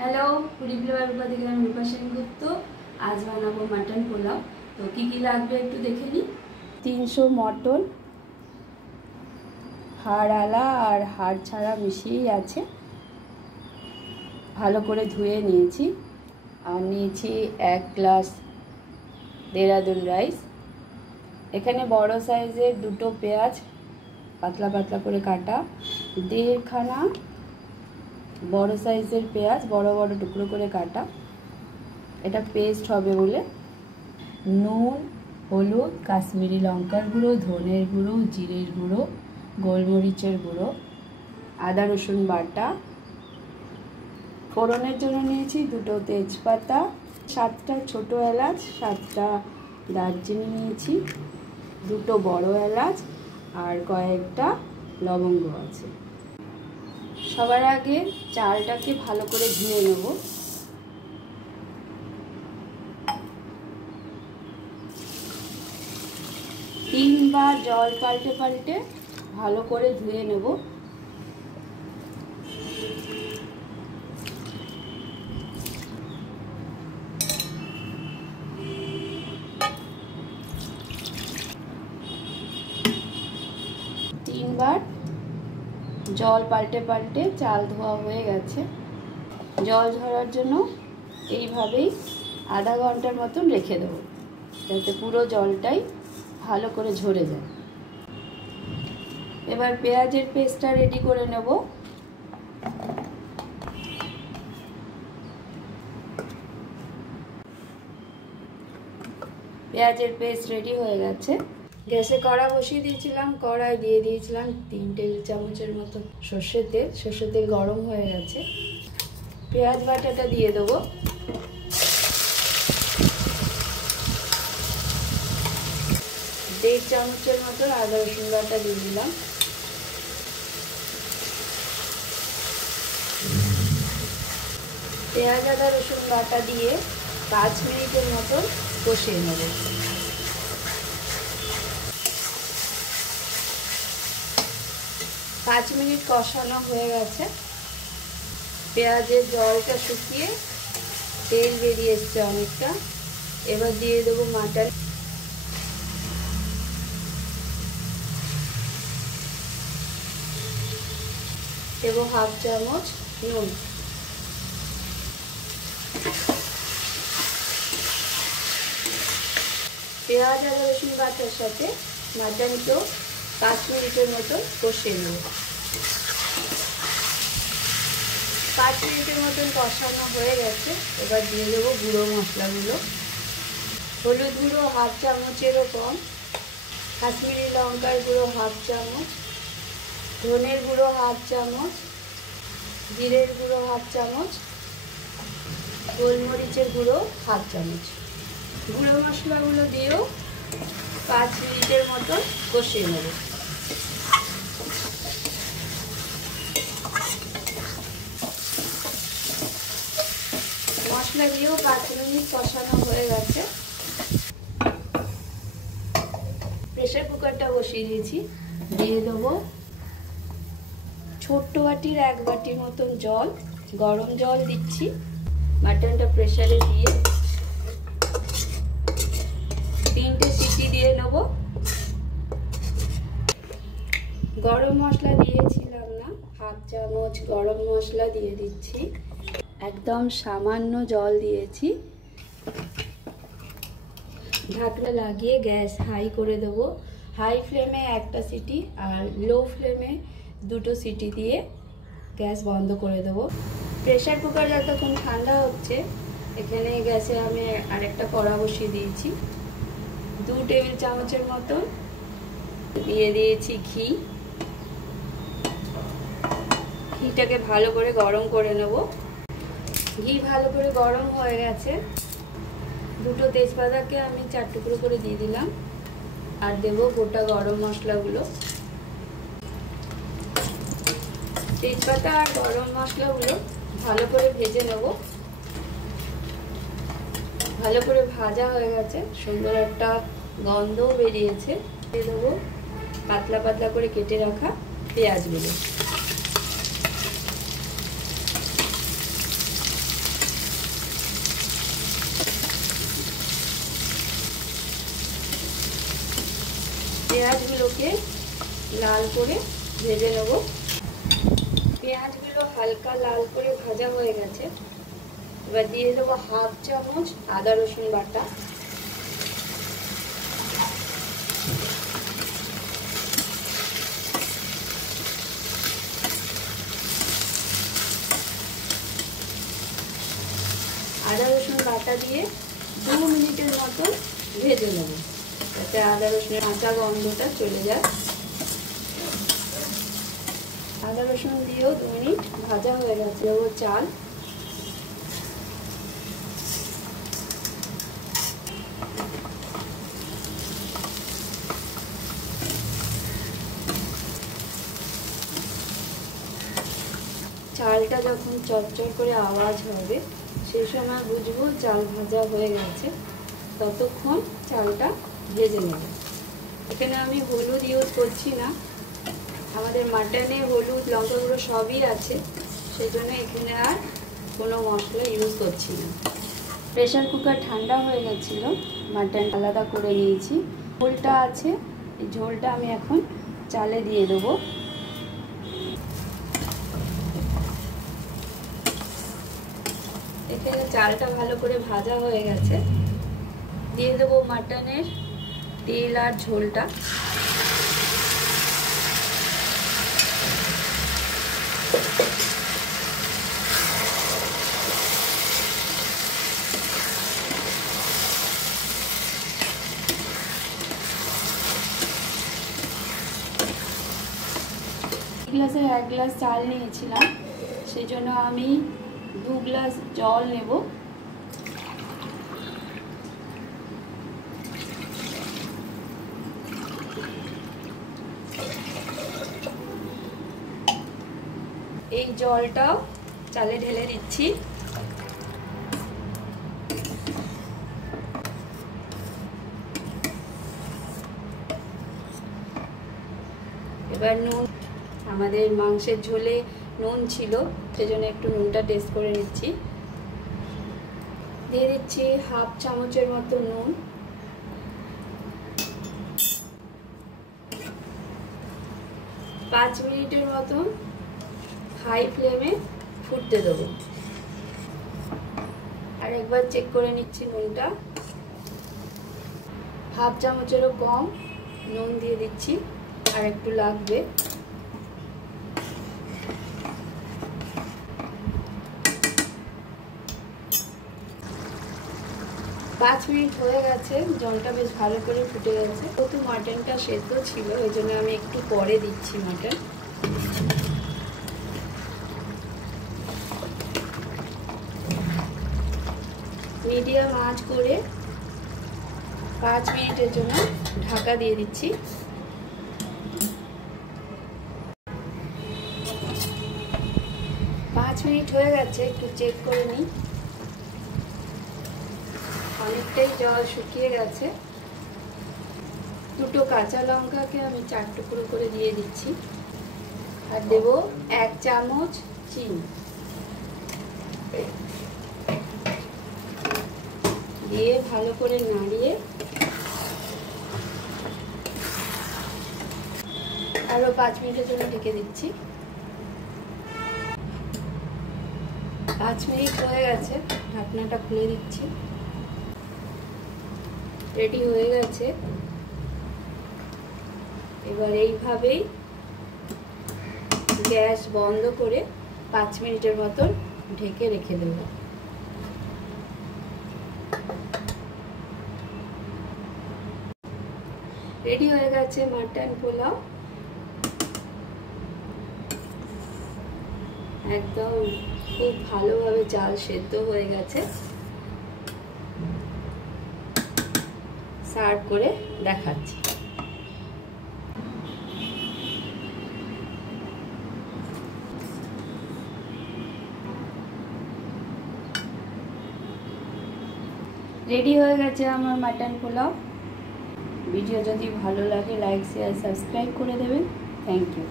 Hello रूपा থেকে আমি রূপা সেনগুপ্ত। आज বানাবো मटन পোলাও। তো কি কি লাগবে একটু দেখে নিই। 300 মটন, হাড়ালা আর হাড় ছাড়া মিশিয়েই আছে, ভালো করে ধুয়ে নিয়েছি। আর নিয়েছি 1 গ্লাস দেরাদুন রাইস। এখানে বড় সাইজের 2টো পেঁয়াজ পাতলা পাতলা করে কাটা, 1.5 খানা বড় সাইজের পেঁয়াজ বড় বড় টুকরো করে কাটা, এটা পেস্ট হবে বলে। নুন, হলুদ, কাশ্মীরি লঙ্কার গুঁড়ো, ধনের গুঁড়ো, জিরের গুঁড়ো, গোলমরিচের গুঁড়ো, আদা রসুন বাটা। ফোড়নের জন্য নিয়েছি 2টো তেজপাতা, 7টা ছোটো এলাচ, 7টা দারচিনি নিয়েছি, 2টো বড় এলাচ আর কয়েকটা লবঙ্গ আছে। সবার আগে চালটাকে ভালো করে ধুয়ে নেব। তিনবার জল পাল্টে পাল্টে ভালো করে ধুয়ে নেব। তিনবার জল পাল্টে পাল্টে চাল ধোয়া হয়ে গেছে। জল ঝরার জন্য এইভাবেই আধা ঘন্টার মতন রেখে দেবো, যাতে পুরো জলটাই ভালো করে ঝরে যায়। এবার পেঁয়াজের পেস্টটা রেডি করে নেব। পেঁয়াজের পেস্ট রেডি হয়ে গেছে। গ্যাসে কড়া বসিয়ে দিয়েছিলাম, কড়াই দিয়ে দিয়েছিলাম 3 টেবিল চামচের মতো সর্ষের তেল। সর্ষের তেল গরম হয়ে গেছে, পেঁয়াজ বাটাটা দিয়ে দেবো। দেড় চামচের মতো আদা রসুন বাটা দিয়ে দিলাম। পেঁয়াজ আদা রসুন বাটা দিয়ে 5 মিনিটের মতন কষিয়ে নেব। পাঁচ মিনিট কষানো হয়ে গেছে। পেঁয়াজের জলটা শুকিয়ে তেল বেরিয়ে এসছে অনেকটা। এবার দিয়ে দেবো মাটন। দেবো 1/2 চামচ নুন। পেঁয়াজ আর রসুন বাটার সাথে মাটনকেও 5 মিনিটের মতো কষিয়ে নেব। 5 মিনিটের মতন কষানো হয়ে গেছে। এবার দিয়ে দেবো গুঁড়ো মশলাগুলো। হলুদ গুঁড়ো 1/2 চামচেরও কম, কাশ্মীরি লঙ্কার গুঁড়ো 1/2 চামচ, ধনের গুঁড়ো 1/2 চামচ, জিরের গুঁড়ো 1/2 চামচ, গোলমরিচের গুঁড়ো 1/2 চামচ। গুঁড়ো মশলাগুলো দিয়েও 5 মিনিটের মতন কষিয়ে নেব। মশলা দিয়েও 5 মিনিট কষানো হয়ে গেছে। প্রেসার কুকারটা বসিয়ে দিয়েছি। দিয়ে দেবো ছোট্ট বাটির 1 বাটির মতন জল, গরম জল দিচ্ছি। মাটনটা প্রেসারে দিয়ে 3টে সিটি দিয়ে নেব। গরম মশলা দিয়েছিলাম না, 1/2 চামচ গরম মশলা দিয়ে দিচ্ছি। একদম সামান্য জল দিয়েছি। ঢাকনা লাগিয়ে গ্যাস হাই করে দেবো। হাই ফ্লেমে 1টা সিটি আর লো ফ্লেমে 2টো সিটি দিয়ে গ্যাস বন্ধ করে দেবো। প্রেসার কুকার যতক্ষণ ঠান্ডা হচ্ছে, এখানে গ্যাসে আমি আরেকটা কড়া বসিয়ে দিয়েছি। 2 টেবিল চামচের মতো দিয়ে দিয়েছি ঘি। ঘিটাকে ভালো করে গরম করে নেব। ঘি ভালো করে গরম হয়ে গেছে। 2টো তেজপাতাকে আমি 4 টুকরো করে দিয়ে দিলাম। আর দেবো গোটা গরম মশলাগুলো। তেজপাতা আর গরম মশলাগুলো ভালো করে ভেজে নেব। ভালো করে ভাজা হয়ে গেছে, সুন্দর একটা গন্ধও বেরিয়েছে। দিয়ে দেবো পাতলা পাতলা করে কেটে রাখা পেঁয়াজগুলো। পেঁয়াজগুলোকে লাল করে ভেজে নেব। পেঁয়াজগুলো হালকা লাল করে ভাজা হয়ে গেছে। এবার দিয়ে দেবো 1/2 চামচ আদা রসুন বাটা। আদা রসুন বাটা দিয়ে 2 মিনিটের মতো ভেজে নেব, যাতে আদা রসুনের কাঁচা গন্ধটা চলে যায়। আদা রসুন দিয়েও 2 মিনিট ভাজা হয়ে গেছে। দেবো চাল। চালটা যখন চটচট করে আওয়াজ হবে সেই সময় বুঝবো চাল ভাজা হয়ে গেছে। ততক্ষণ চালটা ভেজে নেব। এখানে আমি হলুদ ইউজ করছি না, আমাদের মাটনে হলুদ লঙ্কা গুঁড়ো সবই আছে, সেই জন্য এখানে আর কোনো মশলা ইউজ করছি না। প্রেশার কুকার ঠান্ডা হয়ে গেছিল, মাটন আলাদা করে নিয়েছি। ঝোলটা আছে, এই ঝোলটা আমি এখন চালে দিয়ে দেবো। এখানে চালটা ভালো করে ভাজা হয়ে গেছে। দিয়ে দেবো মাটনের তেল আর ঝোলটা। গ্লাসের 1 গ্লাস চাল নিয়েছিলাম, সেই জন্য আমি 2 গ্লাস জল নেব। এই জলটাও চালে ঢেলে দিচ্ছি। এবার নুন, আমাদের মাংসের ঝোলে নুন ছিল, সেজন্য একটু নুনটা টেস্ট করে নিচ্ছি। দিয়ে দিচ্ছি 1/2 চামচের মতো নুন। পাঁচ মিনিটের মতো হাই ফ্লেমে ফুটতে দেবো। আর একবার চেক করে নিচ্ছি নুনটা। 1/2 চামচেরও কম নুন দিয়ে দিচ্ছি, আর একটু লাগবে। পাঁচ মিনিট হয়ে গেছে, জলটা বেশ ভালো করে ফুটে গেছে। যেহেতু মাটনটা সেদ্ধ ছিল, ওই জন্য আমি একটু পরে দিচ্ছি মাটন। মিডিয়াম আঁচ করে 5 মিনিটের জন্য ঢাকা দিয়ে দিচ্ছি। 5 মিনিট হয়ে গেছে, একটু চেক করে নিই। অনেকটাই জল শুকিয়ে গেছে। দুটো কাঁচা লঙ্কাকে আমি 4 টুকরো করে দিয়ে দিচ্ছি। আর দেব 1 চামচ চিনি। দিয়ে ভালো করে নাড়িয়ে আরো 5 মিনিটের জন্য ঢেকে দিচ্ছি। 5 মিনিট হয়ে গেছে, ঢাকনাটা খুলে দিচ্ছি। রেডি হয়ে গেছে। এবার এইভাবেই গ্যাস বন্ধ করে 5 মিনিটের মতন ঢেকে রেখে দেব। রেডি হয়ে গেছে মাটন পোলাও। একদম খুব ভালোভাবে চাল সেদ্ধ হয়ে গেছে। সার্ভ করে দেখাচ্ছি। রেডি হয়ে গেছে আমার মাটন পোলাও। ভিডিও যদি ভালো লাগে লাইক শেয়ার সাবস্ক্রাইব করে দেবেন। Thank you.